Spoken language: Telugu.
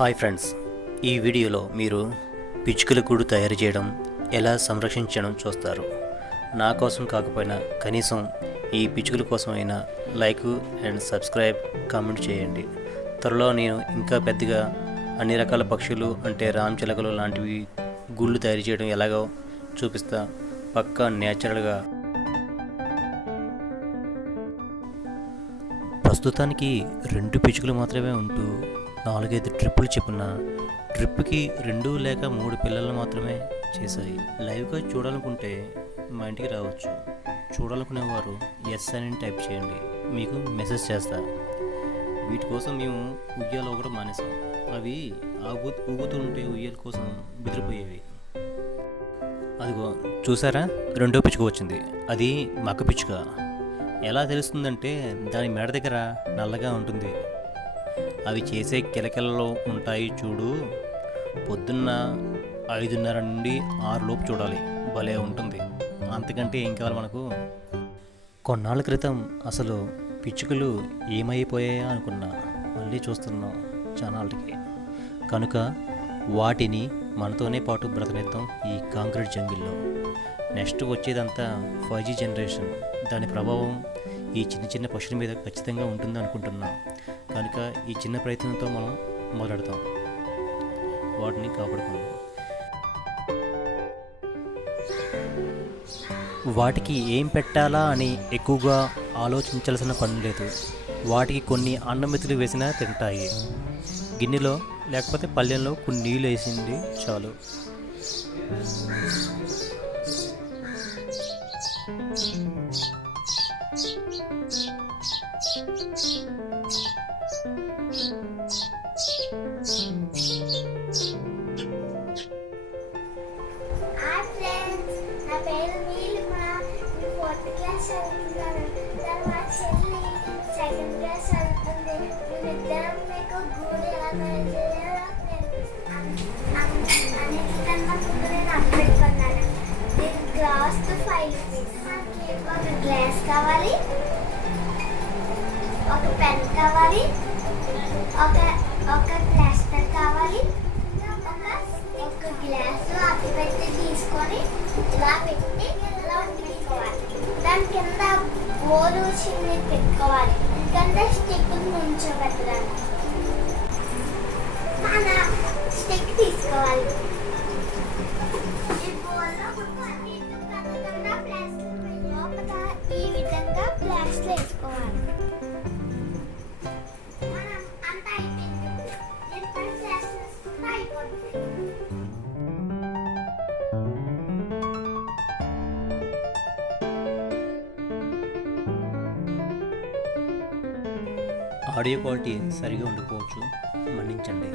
హాయ్ ఫ్రెండ్స్, ఈ వీడియోలో మీరు పిచ్చుకల గూడు తయారు చేయడం, ఎలా సంరక్షించడం చూస్తారు. నా కోసం కాకపోయినా కనీసం ఈ పిచ్చుకల కోసం అయినా లైక్ అండ్ సబ్స్క్రైబ్, కామెంట్ చేయండి. త్వరలో నేను ఇంకా పెద్దగా అన్ని రకాల పక్షులు అంటే రామచిలకలు లాంటివి గూళ్ళు తయారు చేయడం ఎలాగో చూపిస్తా. పక్కా నేచురల్గా. ప్రస్తుతానికి 2 పిచ్చుకలు మాత్రమే ఉంటూ 4-5 ట్రిప్పులు చెప్పిన ట్రిప్కి 2 లేక 3 పిల్లలు మాత్రమే చేశాయి. లైవ్గా చూడాలనుకుంటే మా ఇంటికి రావచ్చు. చూడాలనుకునేవారు ఎస్ అని టైప్ చేయండి, మీకు మెసేజ్ చేస్తా. వీటి కోసం మేము ఉయ్యాలో కూడా మానేసాం. అవి ఊగుతూ ఉంటే ఉయ్యాల కోసం బెదిరిపోయేవి. అదిగో చూసారా, 2వ పిచ్చుక వచ్చింది. అది మక్క పిచ్చుక. ఎలా తెలుస్తుందంటే దాని మెడ దగ్గర నల్లగా ఉంటుంది. అవి చేసే కిలకిలలో ఉంటాయి చూడు. పొద్దున్న 5:30 నుండి 6 లోపు చూడాలి, భలే ఉంటుంది. అంతకంటే ఏం కావాలి మనకు. కొన్నాళ్ళ క్రితం అసలు పిచ్చుకలు ఏమైపోయాయా అనుకున్నా, మళ్ళీ చూస్తున్నాం చానాళ్ళకి. కనుక వాటిని మనతోనే పాటు బ్రతనిద్దాం ఈ కాంక్రీట్ జంగిల్లో. నెక్స్ట్ వచ్చేదంతా 5G జనరేషన్. దాని ప్రభావం ఈ చిన్న పక్షుల మీద ఖచ్చితంగా ఉంటుంది అనుకుంటున్నాం. కనుక ఈ చిన్న ప్రయత్నంతో మనం మొదలెడతాం, వాటిని కాపాడుకుందాం. వాటికి ఏం పెట్టాలా అని ఎక్కువగా ఆలోచించాల్సిన పని లేదు. వాటికి కొన్ని అన్నమెతులు వేసినా తింటాయి. గిన్నెలో లేకపోతే పళ్ళెంలో కొన్ని నీళ్ళు వేసింది చాలు. గ్లాస్ కావాలి, ఒక పెన్ కావాలి, ఒక ప్లాస్టర్ కావాలి, ఒక గ్లాసు అట్టి పెట్టి తీసుకొని ఇలా పెట్టి ఇలా పెట్టుకోవాలి. దాని కింద బోరు చిన్ని పెట్టుకోవాలి, ఎందుకంటే స్టిక్ నుంచోబెట్టడానికి. మన స్టిక్ తీసుకోవాలి. ఈ విధంగా ప్లాస్టర్ వేసుకోవాలి. మనం అంతా అయిపోయింది. ప్లాస్టర్ వేసుకుంటే అయిపోతుంది. ఆడియో క్వాలిటీ సరిగా ఉండకపోవచ్చు, మన్నించండి.